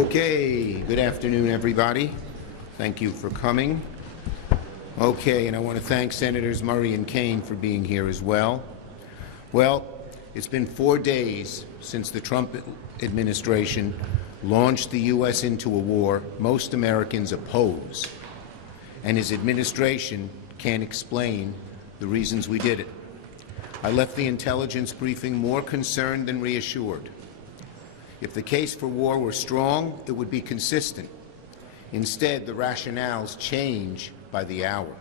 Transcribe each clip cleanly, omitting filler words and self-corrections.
Okay, good afternoon, everybody. Thank you for coming. Okay, and I want to thank Senators Murray and Kaine for being here as well. Well, it's been 4 days since the Trump administration launched the U.S. into a war most Americans oppose, and his administration can't explain the reasons we did it. I left the intelligence briefing more concerned than reassured. If the case for war were strong, it would be consistent. Instead, the rationales change by the hour.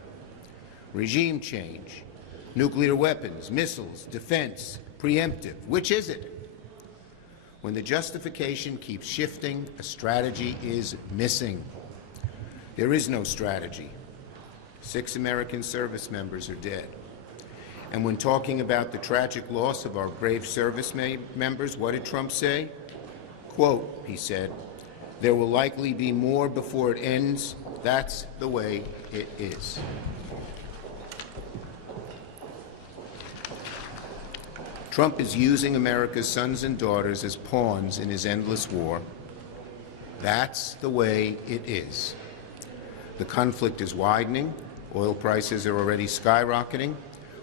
Regime change, nuclear weapons, missiles, defense, preemptive. Which is it? When the justification keeps shifting, a strategy is missing. There is no strategy. 6 American service members are dead. And when talking about the tragic loss of our brave service members, what did Trump say? Quote, he said, "There will likely be more before it ends. That's the way it is." Trump is using America's sons and daughters as pawns in his endless war. That's the way it is. The conflict is widening. Oil prices are already skyrocketing.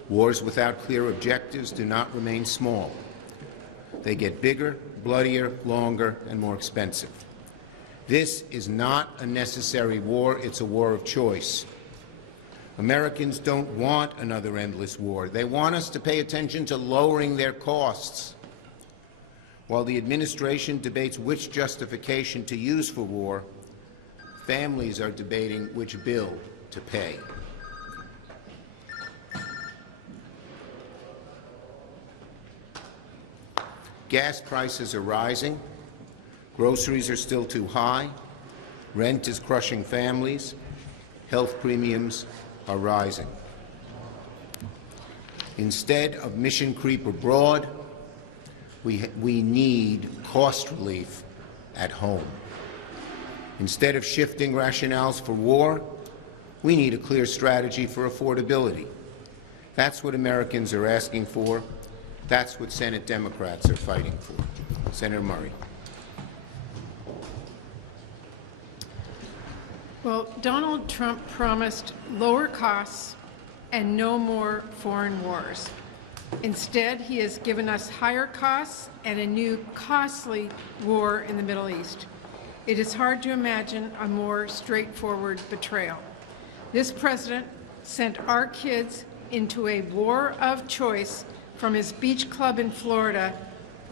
Wars without clear objectives do not remain small. They get bigger, bloodier, longer, and more expensive. This is not a necessary war. It's a war of choice. Americans don't want another endless war. They want us to pay attention to lowering their costs. While the administration debates which justification to use for war, families are debating which bill to pay. Gas prices are rising. Groceries are still too high. Rent is crushing families. Health premiums are rising. Instead of mission creep abroad, we need cost relief at home. Instead of shifting rationales for war, we need a clear strategy for affordability. That's what Americans are asking for. That's what Senate Democrats are fighting for. Senator Murray. Well, Donald Trump promised lower costs and no more foreign wars. Instead, he has given us higher costs and a new costly war in the Middle East. It is hard to imagine a more straightforward betrayal. This president sent our kids into a war of choice from his beach club in Florida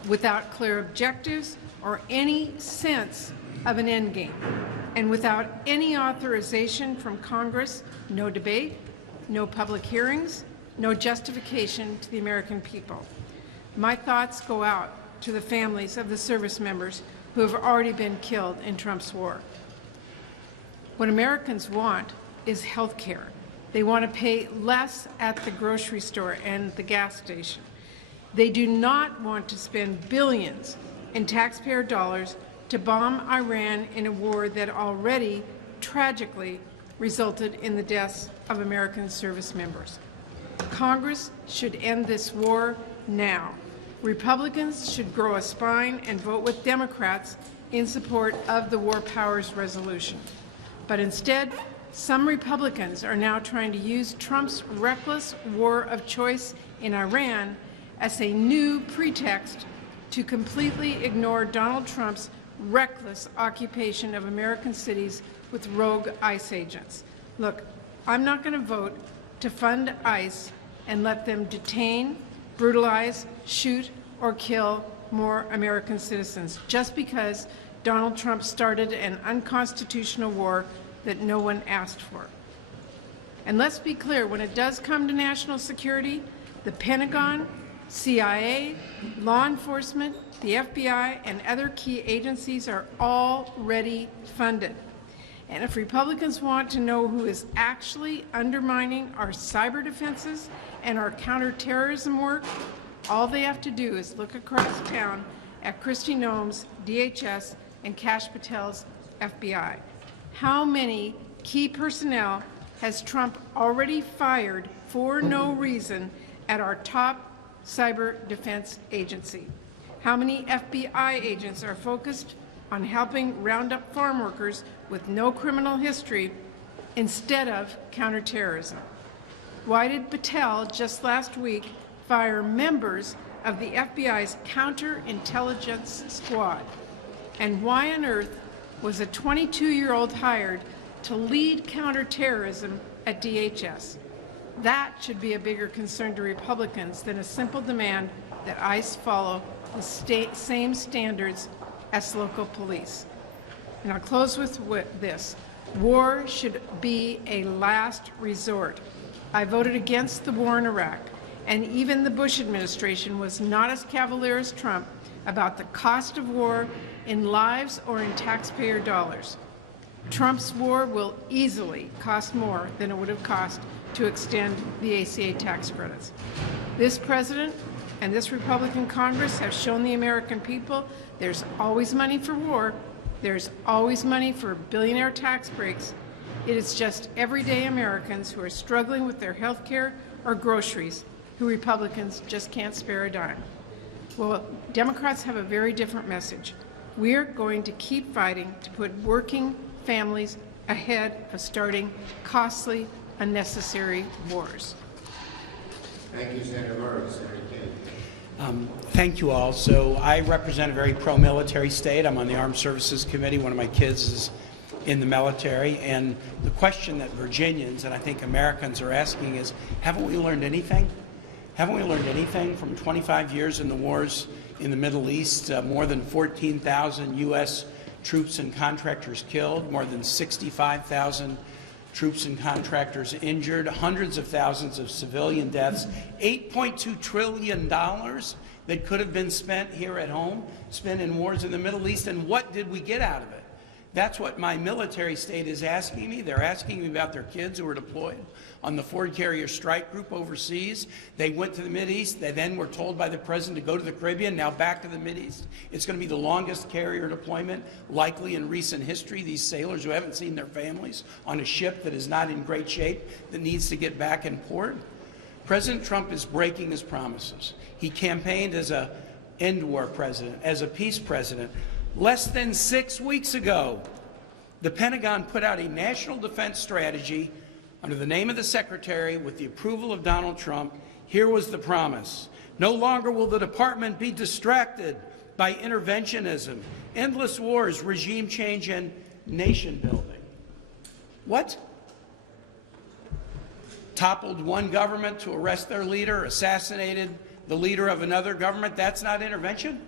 without clear objectives or any sense of an endgame, and without any authorization from Congress, no debate, no public hearings, no justification to the American people. My thoughts go out to the families of the service members who have already been killed in Trump's war. What Americans want is health care. They want to pay less at the grocery store and the gas station. They do not want to spend billions in taxpayer dollars to bomb Iran in a war that already tragically resulted in the deaths of American service members. Congress should end this war now. Republicans should grow a spine and vote with Democrats in support of the War Powers Resolution. But instead, some Republicans are now trying to use Trump's reckless war of choice in Iran as a new pretext to completely ignore Donald Trump's reckless occupation of American cities with rogue ICE agents. Look, I'm not going to vote to fund ICE and let them detain, brutalize, shoot, or kill more American citizens just because Donald Trump started an unconstitutional war that no one asked for. And let's be clear, when it does come to national security, the Pentagon, CIA, law enforcement, the FBI, and other key agencies are already funded. And if Republicans want to know who is actually undermining our cyber defenses and our counterterrorism work, all they have to do is look across town at Kristi Noem's DHS and Kash Patel's FBI. How many key personnel has Trump already fired for no reason at our top cyber defense agency? How many FBI agents are focused on helping round up farm workers with no criminal history instead of counterterrorism? Why did Patel just last week fire members of the FBI's counterintelligence squad? And why on earth was a 22-year-old hired to lead counterterrorism at DHS? That should be a bigger concern to Republicans than a simple demand that ICE follow the same standards as local police. And I'll close with this. War should be a last resort. I voted against the war in Iraq, and even the Bush administration was not as cavalier as Trump about the cost of war in lives or in taxpayer dollars. Trump's war will easily cost more than it would have cost to extend the ACA tax credits. This president and this Republican Congress have shown the American people there's always money for war, there's always money for billionaire tax breaks. It is just everyday Americans who are struggling with their health care or groceries who Republicans just can't spare a dime. Well, Democrats have a very different message. We're going to keep fighting to put working families ahead of starting costly, unnecessary wars. Thank you, Senator Murray. Senator King. Thank you all. So I represent a very pro-military state. I'm on the Armed Services Committee. One of my kids is in the military. And the question that Virginians and I think Americans are asking is, haven't we learned anything? Haven't we learned anything from 25 years in the wars in the Middle East? More than 14,000 U.S. troops and contractors killed, more than 65,000 troops and contractors injured, hundreds of thousands of civilian deaths, $8.2 trillion that could have been spent here at home, spent in wars in the Middle East, and what did we get out of it? That's what my military state is asking me. They're asking me about their kids who were deployed on the Ford Carrier Strike Group overseas. They went to the Mideast. They then were told by the president to go to the Caribbean, now back to the Mideast. It's going to be the longest carrier deployment likely in recent history. These sailors who haven't seen their families on a ship that is not in great shape, that needs to get back in port. President Trump is breaking his promises. He campaigned as an end war president, as a peace president. Less than 6 weeks ago, the Pentagon put out a national defense strategy under the name of the Secretary with the approval of Donald Trump. Here was the promise. No longer will the department be distracted by interventionism, endless wars, regime change, and nation building. What? Toppled one government to arrest their leader, assassinated the leader of another government. That's not intervention?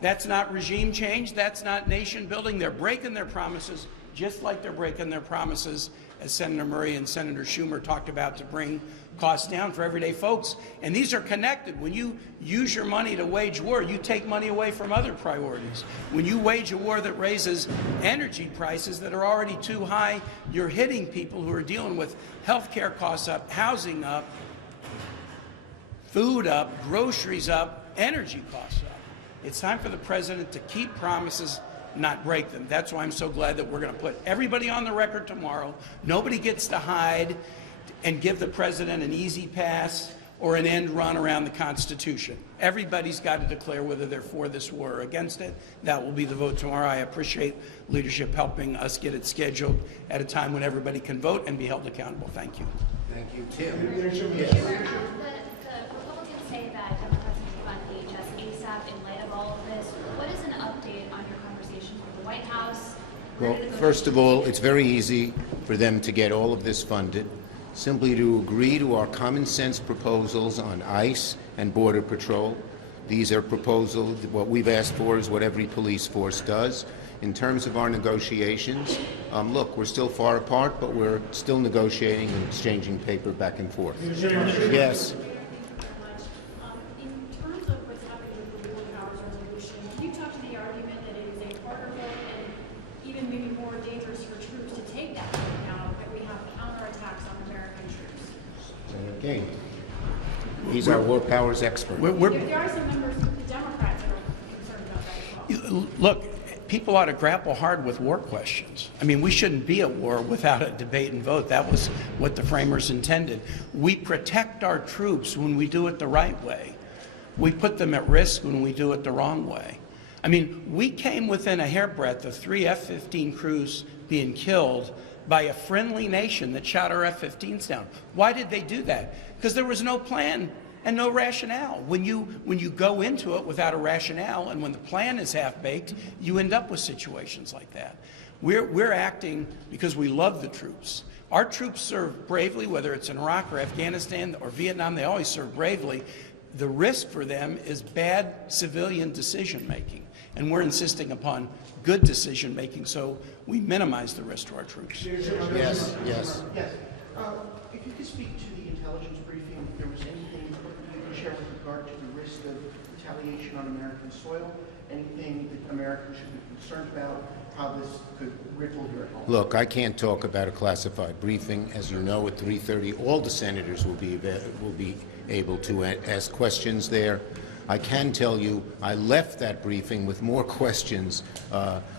That's not regime change. That's not nation building. They're breaking their promises, just like they're breaking their promises, as Senator Murray and Senator Schumer talked about, to bring costs down for everyday folks. And these are connected. When you use your money to wage war, you take money away from other priorities. When you wage a war that raises energy prices that are already too high, you're hitting people who are dealing with health care costs up, housing up, food up, groceries up, energy costs up. It's time for the president to keep promises, not break them. That's why I'm so glad that we're going to put everybody on the record tomorrow. Nobody gets to hide and give the president an easy pass or an end run around the Constitution. Everybody's got to declare whether they're for this war or against it. That will be the vote tomorrow. I appreciate leadership helping us get it scheduled at a time when everybody can vote and be held accountable. Thank you. Thank you, Tim. The Republicans say that Democrats need to fund DHS ASAP in light of all of this. What is an update on your conversations with the White House? Well, first of all, it's very easy for them to get all of this funded. Simply to agree to our common sense proposals on ICE and Border Patrol. These are proposals, what we've asked for is what every police force does. In terms of our negotiations, look, we're still far apart, but we're still negotiating and exchanging paper back and forth. Yes. In terms of what's happening with the War Powers Resolution, can you talk to the argument that it is a harder vote and even maybe more dangerous for troops to take that vote now that we have counterattacks on American troops? Senator King. He's our war powers expert. There are some members of the Democrats that are concerned about that as well. Look, people ought to grapple hard with war questions. I mean, we shouldn't be at war without a debate and vote. That was what the framers intended. We protect our troops when we do it the right way. We put them at risk when we do it the wrong way. I mean, we came within a hairbreadth of 3 F-15 crews being killed by a friendly nation that shot our F-15s down. Why did they do that? Because there was no plan and no rationale. When you go into it without a rationale, and when the plan is half-baked, you end up with situations like that. We're acting because we love the troops. Our troops serve bravely, whether it's in Iraq or Afghanistan or Vietnam, they always serve bravely. The risk for them is bad civilian decision-making, and we're insisting upon good decision-making, so we minimize the risk to our troops. Yes, yes. Yes. If you could speak to the intelligence briefing, if there was anything you could share with regard to the risk of retaliation on American soil, anything that Americans should be concerned about, how this could ripple here at home. Look, I can't talk about a classified briefing. As you know, at 3:30, all the senators will be able to ask questions there. I can tell you I left that briefing with more questions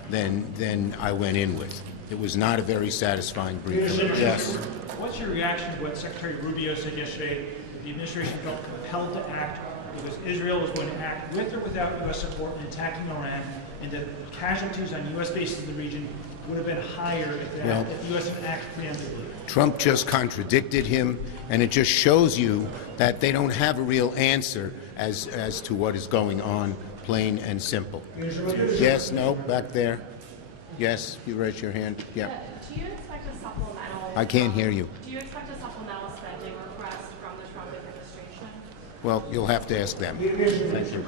than I went in with. It was not a very satisfying briefing. Yes. What's your reaction to what Secretary Rubio said yesterday, that the administration felt compelled to act because Israel was going to act with or without U.S. support in attacking Iran, and that casualties on U.S. bases in the region would have been higher if the U.S. had acted preemptively? Trump just contradicted him, and it just shows you that they don't have a real answer as to what is going on, plain and simple. Yes, no, back there. Yes, you raise your hand. Yeah. Do you expect a supplemental? I can't hear you. Do you expect a supplemental spending request from the Trump administration? Well, you'll have to ask them. Thank you.